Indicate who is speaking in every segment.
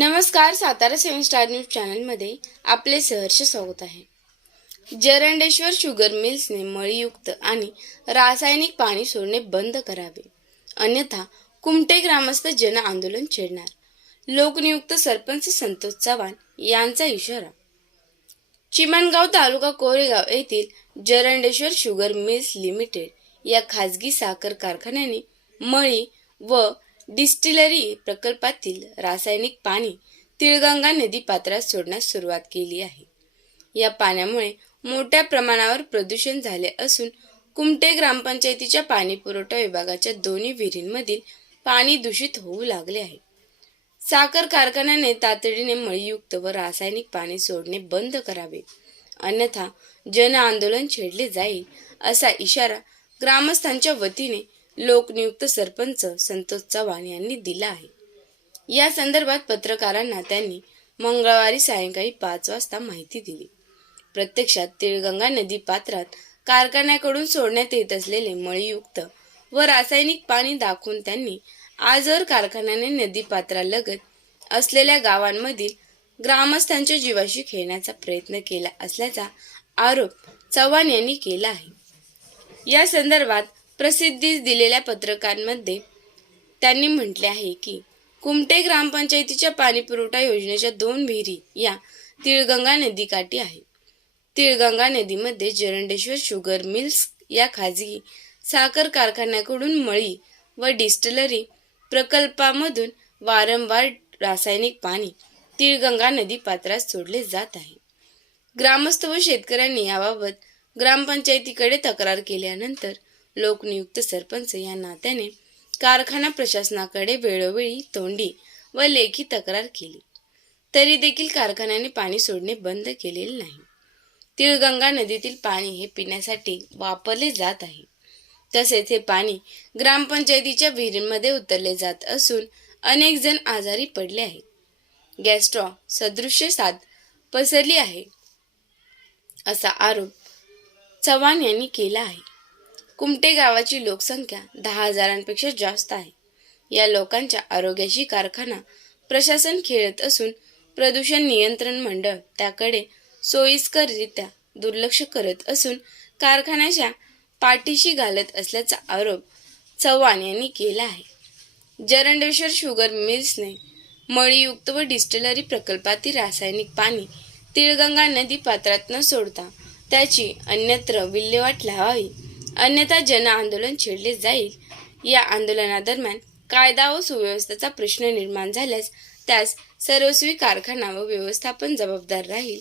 Speaker 1: नमस्कार सातारा सेवन star news चॅनलमध्ये आपले सहर्ष स्वागत आहे. जरंडेश्वर शुगर मिल्सने मळीयुक्त आणि रासायनिक पाणी सोडणे बंद करावे. अन्यथा कुमटे ग्रामस्थ जन आंदोलन छेडणार. लोकनियुक्त सरपंच संतोष चव्हाण यांचा इशारा. चिमणगाव तालुका कोरेगाव येथील जरंडेश्वर शुगर मिल्स लिमिटेड या खाजगी साखर कारखान्याने मळी व डिस्टिलरी प्रकल्पातील रासायनिक पाणी तिळगंगा नदी पात्रात सोडण्यास सुरुवात केली आहे. या पाण्यामुळे मोठ्या प्रमाणावर प्रदूषण झाले असून कुमटे ग्रामपंचायतीच्या पाणी पुरवठा विभागाच्या दोन्ही विहिरींमधील पाणी दूषित होऊ लागले आहे. साखर कारखान्याने तातडीने मळीयुक्त व रासायनिक पाणी सोडणे बंद करावे. अन्यथा जन आंदोलन छेडले जाईल असा इशारा ग्रामस्थांच्या वतीने लोकनियुक्त सरपंच संतोष चव्हाण यांनी दिला आहे. या संदर्भात पत्रकारांना त्यांनी मंगळवारी सायंकाळी पाच वाजता माहिती दिली. प्रत्यक्षात तिळगंगा नदी पात्रात कारखान्याकडून सोडण्यात येत असलेले मळीयुक्त व रासायनिक पाणी दाखवून त्यांनी आजवर कारखान्याने नदी पात्रालगत असलेल्या गावांमधील ग्रामस्थांच्या जीवाशी खेळण्याचा प्रयत्न केला असल्याचा आरोप चव्हाण यांनी केला आहे. या संदर्भात प्रसिद्धीस दिलेल्या पत्रकांमध्ये त्यांनी म्हटले आहे की कुमटे ग्रामपंचायतीच्या पाणी पुरवठा योजनेच्या दोन विहिरी या तिळगंगा नदीकाठी आहेत तिळगंगा नदीमध्ये जरंडेश्वर शुगर मिल्स या खाजगी साखर कारखान्याकडून मळी व डिस्टलरी प्रकल्पामधून वारंवार रासायनिक पाणी तिळगंगा नदी पात्रात सोडले जात आहे. ग्रामस्थ व शेतकऱ्यांनी याबाबत ग्रामपंचायतीकडे तक्रार केल्यानंतर लोकनियुक्त सरपंच या नात्याने कारखाना प्रशासनाकडे वेळोवेळी तोंडी व लेखी तक्रार केली. तरी देखील कारखान्याने पाणी सोडणे बंद केलेले नाही. तिळगंगा नदीतील पाणी हे पिण्यासाठी वापरले जात आहे. तसेच हे पाणी ग्रामपंचायतीच्या विहिरींमध्ये उतरले जात असून अनेक जण आजारी पडले आहेत. गॅस्ट्रॉ सदृश्य साथ पसरली आहे असा आरोप चव्हाण यांनी केला आहे. कुमटे गावाची लोकसंख्या दहा हजारांपेक्षा जास्त आहे. या लोकांच्या आरोग्याशी कारखाना प्रशासन खेळत असून प्रदूषण नियंत्रण मंडळ त्याकडे सोयीस्कररित्या दुर्लक्ष करत असून कारखान्याच्या पाठीशी घालत असल्याचा आरोप चव्हाण यांनी केला आहे. जरंडेश्वर शुगर मिल्सने मळीयुक्त व डिस्टिलरी प्रकल्पातील रासायनिक पाणी तिळगंगा नदी पात्रात न सोडता त्याची अन्यत्र विल्हेवाट लावावी अन्यथा जन आंदोलन छेडले जाईल. या आंदोलनादरम्यान कायदा व सुव्यवस्थेचा प्रश्न निर्माण झाल्यास त्यास सर्वस्वी कारखाना व व्यवस्थापन जबाबदार राहील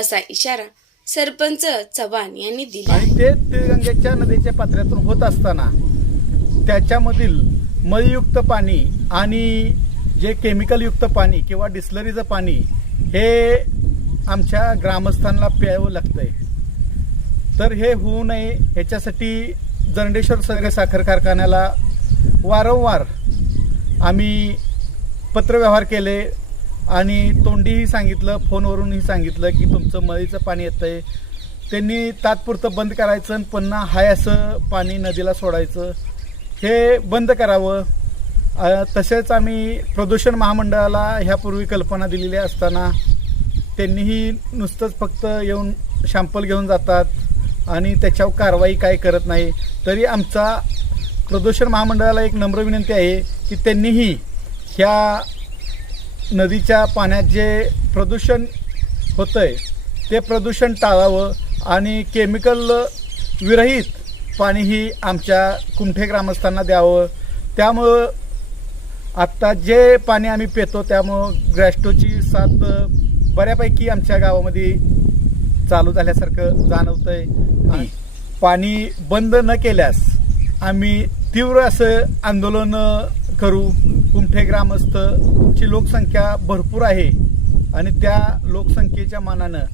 Speaker 1: असा इशारा सरपंच चव्हाण यांनी दिला.
Speaker 2: आणि ते तिळगंगेच्या नदीच्या पात्रातून होत असताना त्याच्यामधील मलयुक्त पाणी आणि जे केमिकलयुक्त पाणी किंवा डिस्लरीचं पाणी हे आमच्या ग्रामस्थांना प्यावं लागतंय. तर हे होऊ नये याच्यासाठी जरंडेश्वर सगळे साखर कारखान्याला वारंवार आम्ही पत्रव्यवहार केले आणि तोंडीही सांगितलं फोनवरूनही सांगितलं की तुमचं मळीचं पाणी येतं आहे त्यांनी तात्पुरतं बंद करायचं आणि पुन्हा हाय असं पाणी नदीला सोडायचं. हे बंद करावं. तसेच आम्ही प्रदूषण महामंडळाला ह्यापूर्वी कल्पना दिलेली असताना त्यांनीही नुसतंच फक्त येऊन शॅम्पल घेऊन जातात. आणि त्याच्यावर कारवाई काय करत नाही. तरी आमचा प्रदूषण महामंडळाला एक नम्र विनंती आहे की त्यांनीही ह्या नदीच्या पाण्यात जे प्रदूषण होतं आहे ते प्रदूषण टाळावं आणि केमिकल विरहित पाणीही आमच्या कुमठे ग्रामस्थांना द्यावं. त्यामुळं आत्ता जे पाणी आम्ही पितो त्यामुळं ग्रॅस्टोची साथ बऱ्यापैकी आमच्या गावामध्ये चालू झाल्यासारखं जाणवतंय. आणि पाणी बंद न केल्यास आम्ही तीव्र असं आंदोलन करू. कुमठे ग्रामस्थची लोकसंख्या भरपूर आहे आणि त्या लोकसंख्येच्या मानानं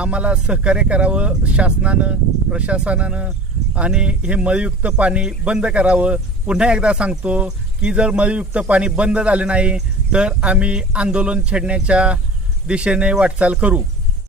Speaker 2: आम्हाला सहकार्य करावं शासनानं प्रशासनानं आणि हे मळयुक्त पाणी बंद करावं. पुन्हा एकदा सांगतो की जर मळयुक्त पाणी बंद झाले नाही तर आम्ही आंदोलन छेडण्याच्या दिशेने वाटचाल करू.